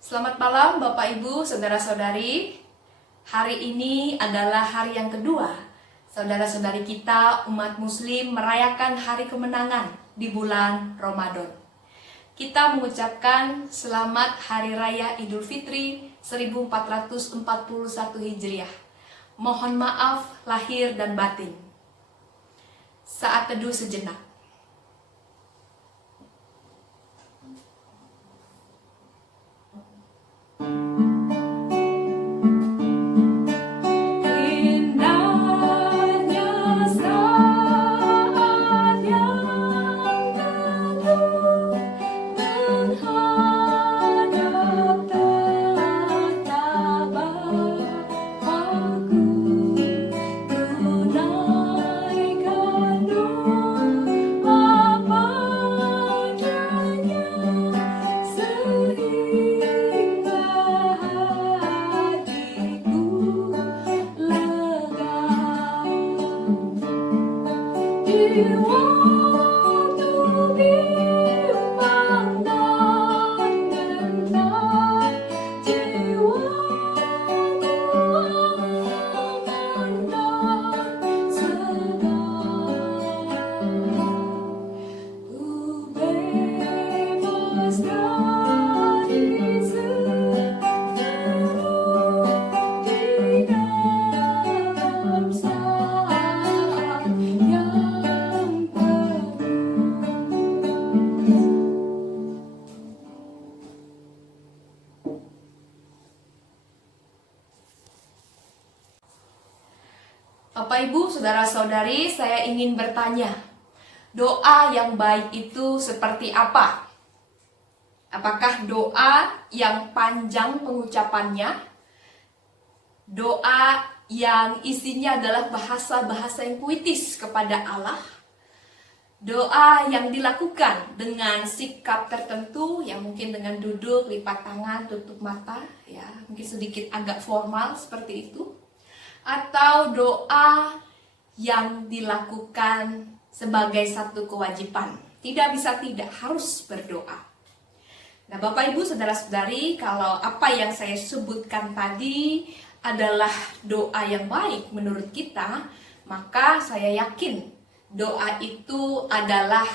Selamat malam Bapak Ibu, Saudara-saudari. Hari ini adalah hari yang kedua saudara-saudari kita umat muslim merayakan hari kemenangan di bulan Ramadan. Kita mengucapkan selamat Hari Raya Idul Fitri 1441 Hijriah. Mohon maaf lahir dan batin. Saat teduh sejenak. Bapak Ibu, Saudara-saudari, saya ingin bertanya, doa yang baik itu seperti apa? Apakah doa yang panjang pengucapannya? Doa yang isinya adalah bahasa-bahasa yang puitis kepada Allah? Doa yang dilakukan dengan sikap tertentu, yang mungkin dengan duduk, lipat tangan, tutup mata, ya, mungkin sedikit agak formal seperti itu? Atau doa yang dilakukan sebagai satu kewajiban, tidak bisa tidak, harus berdoa. Nah Bapak Ibu Saudara-saudari, kalau apa yang saya sebutkan tadi adalah doa yang baik menurut kita, maka saya yakin doa itu adalah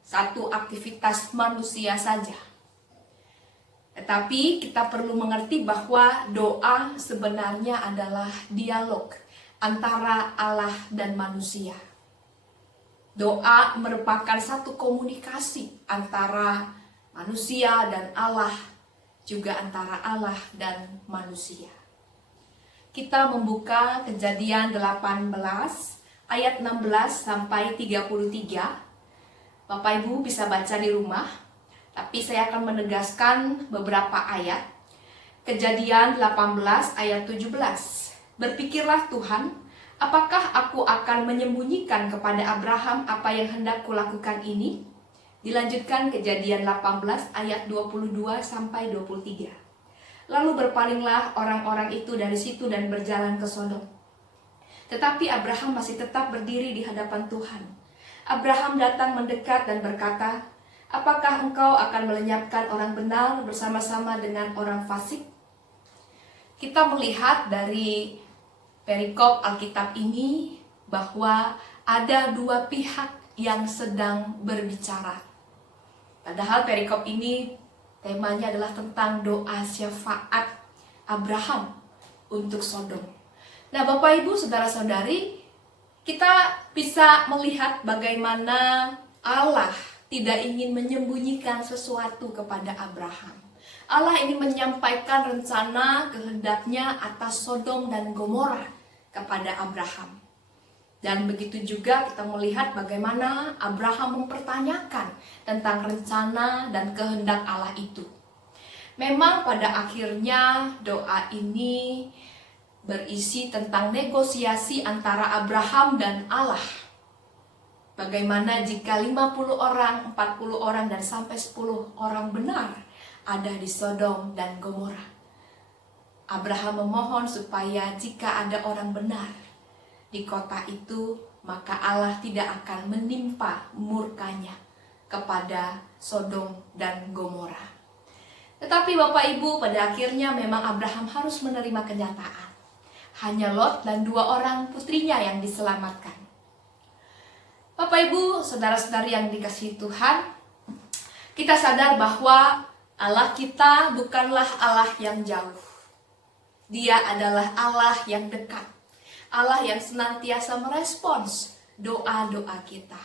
satu aktivitas manusia saja. Tetapi kita perlu mengerti bahwa doa sebenarnya adalah dialog antara Allah dan manusia. Doa merupakan satu komunikasi antara manusia dan Allah, juga antara Allah dan manusia. Kita membuka Kejadian 18 ayat 16 sampai 33. Bapak Ibu bisa baca di rumah. Tapi saya akan menegaskan beberapa ayat. Kejadian 18 ayat 17. Berpikirlah Tuhan, apakah aku akan menyembunyikan kepada Abraham apa yang hendak kulakukan ini? Dilanjutkan Kejadian 18 ayat 22 sampai 23. Lalu berpalinglah orang-orang itu dari situ dan berjalan ke Sodom. Tetapi Abraham masih tetap berdiri di hadapan Tuhan. Abraham datang mendekat dan berkata, apakah engkau akan melenyapkan orang benar bersama-sama dengan orang fasik? Kita melihat dari perikop Alkitab ini bahwa ada dua pihak yang sedang berbicara. Padahal perikop ini temanya adalah tentang doa syafaat Abraham untuk Sodom. Nah Bapak Ibu Saudara-saudari, kita bisa melihat bagaimana Allah tidak ingin menyembunyikan sesuatu kepada Abraham. Allah ingin menyampaikan rencana kehendaknya atas Sodom dan Gomora kepada Abraham. Dan begitu juga kita melihat bagaimana Abraham mempertanyakan tentang rencana dan kehendak Allah itu. Memang pada akhirnya doa ini berisi tentang negosiasi antara Abraham dan Allah. Bagaimana jika 50 orang, 40 orang, dan sampai 10 orang benar ada di Sodom dan Gomora. Abraham memohon supaya jika ada orang benar di kota itu, maka Allah tidak akan menimpa murkanya kepada Sodom dan Gomora. Tetapi Bapak Ibu, pada akhirnya memang Abraham harus menerima kenyataan. Hanya Lot dan 2 orang putrinya yang diselamatkan. Bapak Ibu, saudara-saudari yang dikasihi Tuhan, kita sadar bahwa Allah kita bukanlah Allah yang jauh. Dia adalah Allah yang dekat. Allah yang senantiasa merespons doa-doa kita.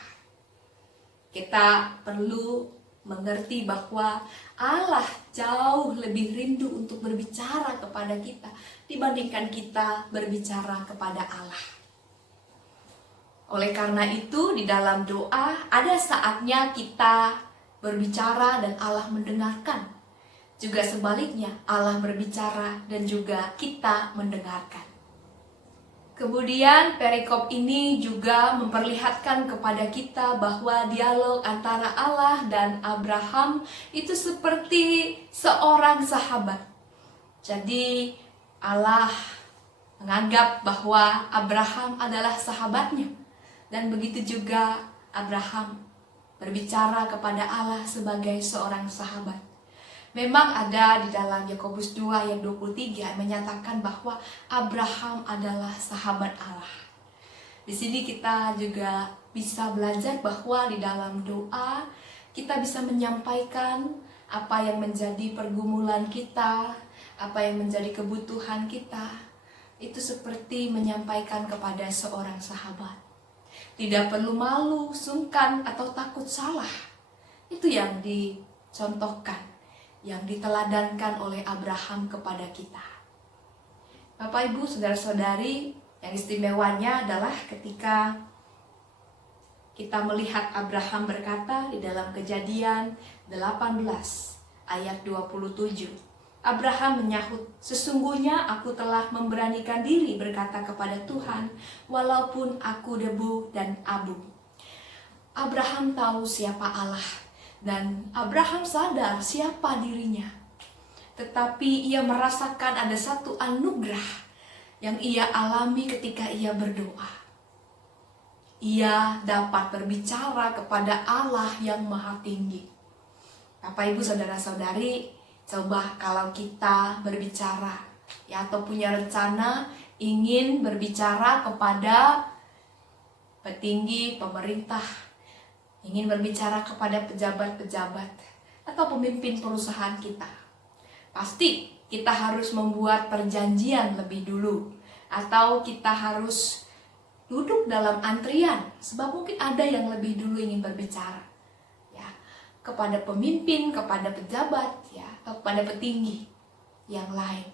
Kita perlu mengerti bahwa Allah jauh lebih rindu untuk berbicara kepada kita dibandingkan kita berbicara kepada Allah. Oleh karena itu, di dalam doa ada saatnya kita berbicara dan Allah mendengarkan. Juga sebaliknya, Allah berbicara dan juga kita mendengarkan. Kemudian perikop ini juga memperlihatkan kepada kita bahwa dialog antara Allah dan Abraham itu seperti seorang sahabat. Jadi Allah menganggap bahwa Abraham adalah sahabatnya. Dan begitu juga Abraham berbicara kepada Allah sebagai seorang sahabat. Memang ada di dalam Yakobus 2 ayat 23 menyatakan bahwa Abraham adalah sahabat Allah. Di sini kita juga bisa belajar bahwa di dalam doa kita bisa menyampaikan apa yang menjadi pergumulan kita, apa yang menjadi kebutuhan kita. Itu seperti menyampaikan kepada seorang sahabat. Tidak perlu malu, sungkan, atau takut salah. Itu yang dicontohkan, yang diteladankan oleh Abraham kepada kita. Bapak Ibu, saudara-saudari, yang istimewanya adalah ketika kita melihat Abraham berkata di dalam Kejadian 18 ayat 27. Abraham menyahut, "Sesungguhnya aku telah memberanikan diri berkata kepada Tuhan, walaupun aku debu dan abu." Abraham tahu siapa Allah. Dan Abraham sadar siapa dirinya. Tetapi ia merasakan ada satu anugerah yang ia alami ketika ia berdoa. Ia dapat berbicara kepada Allah yang Maha Tinggi. Bapak Ibu saudara-saudari, coba kalau kita berbicara ya, atau punya rencana ingin berbicara kepada petinggi pemerintah, ingin berbicara kepada pejabat-pejabat atau pemimpin perusahaan kita. Pasti kita harus membuat perjanjian lebih dulu, atau kita harus duduk dalam antrian, sebab mungkin ada yang lebih dulu ingin berbicara ya, kepada pemimpin, kepada pejabat ya, atau kepada petinggi yang lain.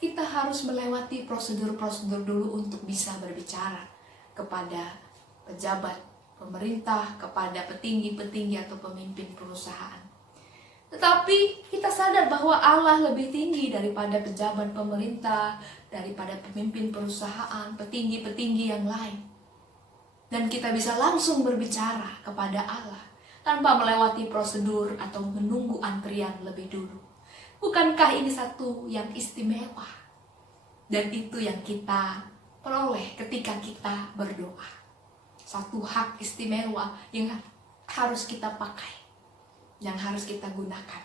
Kita harus melewati prosedur-prosedur dulu untuk bisa berbicara kepada pejabat pemerintah, kepada petinggi-petinggi atau pemimpin perusahaan. Tetapi kita sadar bahwa Allah lebih tinggi daripada pejabat pemerintah, daripada pemimpin perusahaan, petinggi-petinggi yang lain. Dan kita bisa langsung berbicara kepada Allah tanpa melewati prosedur atau menunggu antrian lebih dulu. Bukankah ini satu yang istimewa? Dan itu yang kita peroleh ketika kita berdoa. Satu hak istimewa yang harus kita pakai, yang harus kita gunakan.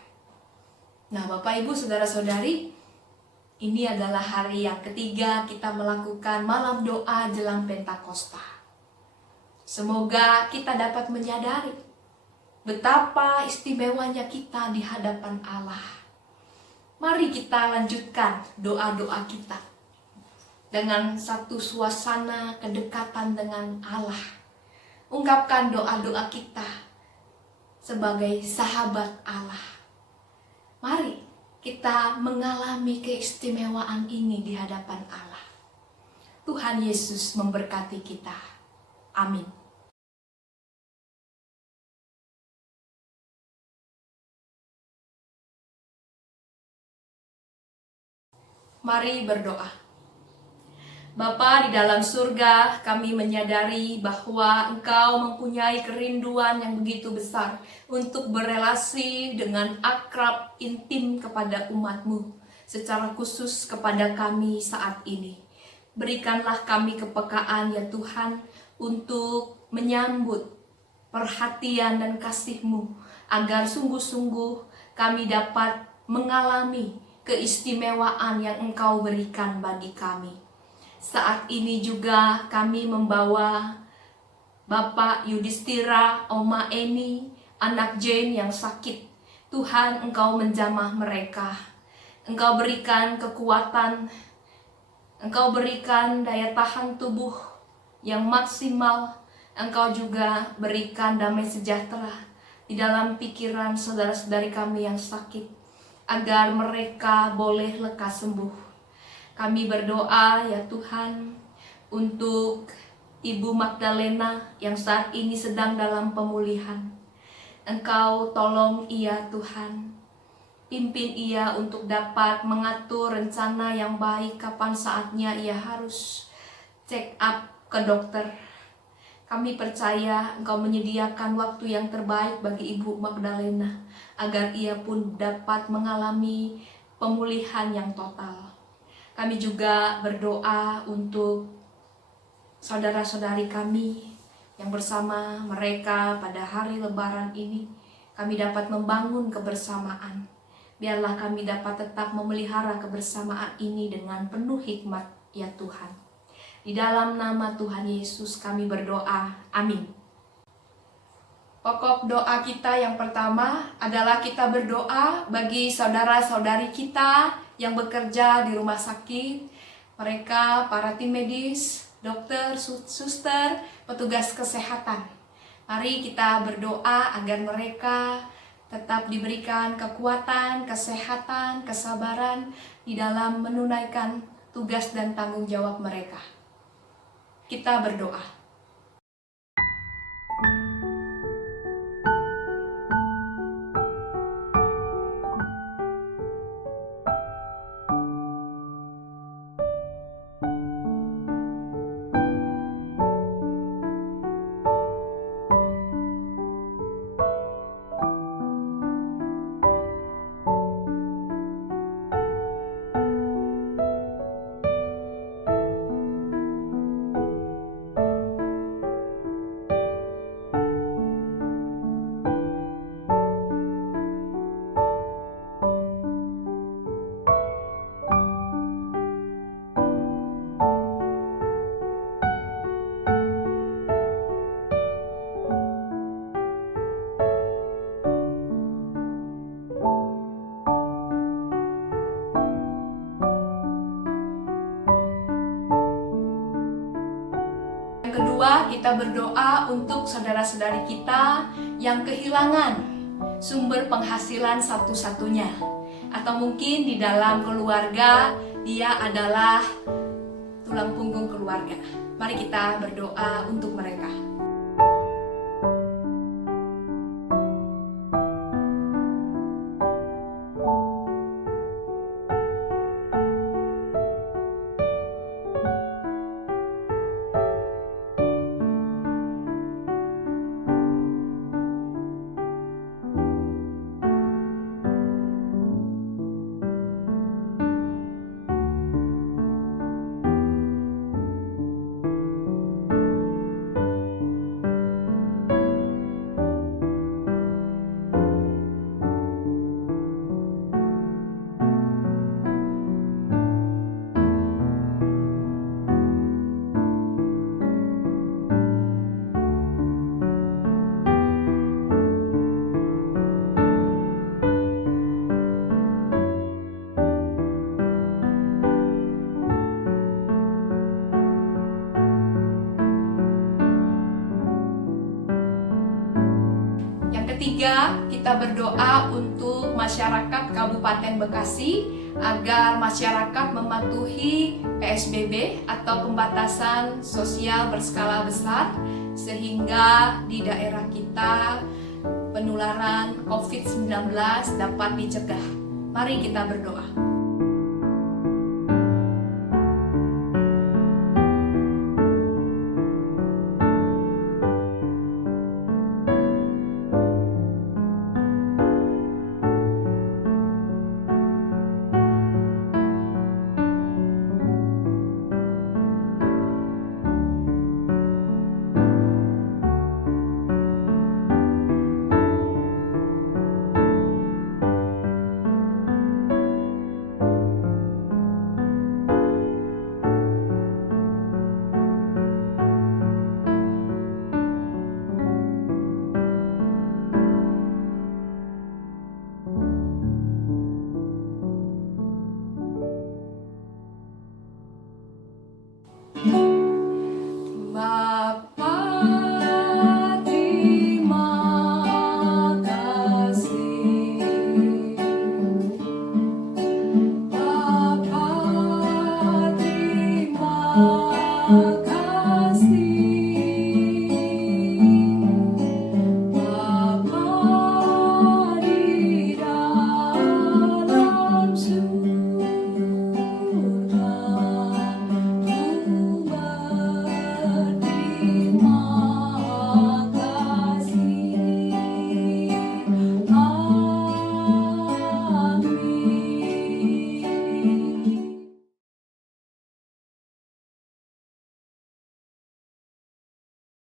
Nah, Bapak Ibu saudara-saudari, ini adalah hari yang ketiga kita melakukan malam doa jelang Pentakosta. Semoga kita dapat menyadari betapa istimewanya kita di hadapan Allah. Mari kita lanjutkan doa-doa kita dengan satu suasana kedekatan dengan Allah. Ungkapkan doa-doa kita sebagai sahabat Allah. Mari kita mengalami keistimewaan ini di hadapan Allah. Tuhan Yesus memberkati kita. Amin. Mari berdoa. Bapa di dalam surga, kami menyadari bahwa Engkau mempunyai kerinduan yang begitu besar untuk berelasi dengan akrab intim kepada umat-Mu, secara khusus kepada kami saat ini. Berikanlah kami kepekaan ya Tuhan untuk menyambut perhatian dan kasih-Mu, agar sungguh-sungguh kami dapat mengalami keistimewaan yang Engkau berikan bagi kami. Saat ini juga kami membawa Bapak Yudhistira, Oma Eni, anak Jane yang sakit. Tuhan, Engkau menjamah mereka. Engkau berikan kekuatan, Engkau berikan daya tahan tubuh yang maksimal. Engkau juga berikan damai sejahtera di dalam pikiran saudara-saudari kami yang sakit, agar mereka boleh lekas sembuh. Kami berdoa ya Tuhan untuk Ibu Magdalena yang saat ini sedang dalam pemulihan. Engkau tolong ia Tuhan. Pimpin ia untuk dapat mengatur rencana yang baik kapan saatnya ia harus check up ke dokter. Kami percaya Engkau menyediakan waktu yang terbaik bagi Ibu Magdalena, agar ia pun dapat mengalami pemulihan yang total. Kami juga berdoa untuk saudara-saudari kami yang bersama mereka pada hari Lebaran ini, kami dapat membangun kebersamaan. Biarlah kami dapat tetap memelihara kebersamaan ini dengan penuh hikmat ya Tuhan. Di dalam nama Tuhan Yesus kami berdoa, amin. Pokok doa kita yang pertama adalah kita berdoa bagi saudara-saudari kita yang bekerja di rumah sakit. Mereka para tim medis, dokter, suster, petugas kesehatan. Mari kita berdoa agar mereka tetap diberikan kekuatan, kesehatan, kesabaran di dalam menunaikan tugas dan tanggung jawab mereka. Kita berdoa. Kedua, kita berdoa untuk saudara-saudari kita yang kehilangan sumber penghasilan satu-satunya, atau mungkin di dalam keluarga dia adalah tulang punggung keluarga. Mari kita berdoa untuk mereka. Ketiga, kita berdoa untuk masyarakat Kabupaten Bekasi agar masyarakat mematuhi PSBB atau pembatasan sosial berskala besar, sehingga di daerah kita penularan COVID-19 dapat dicegah. Mari kita berdoa.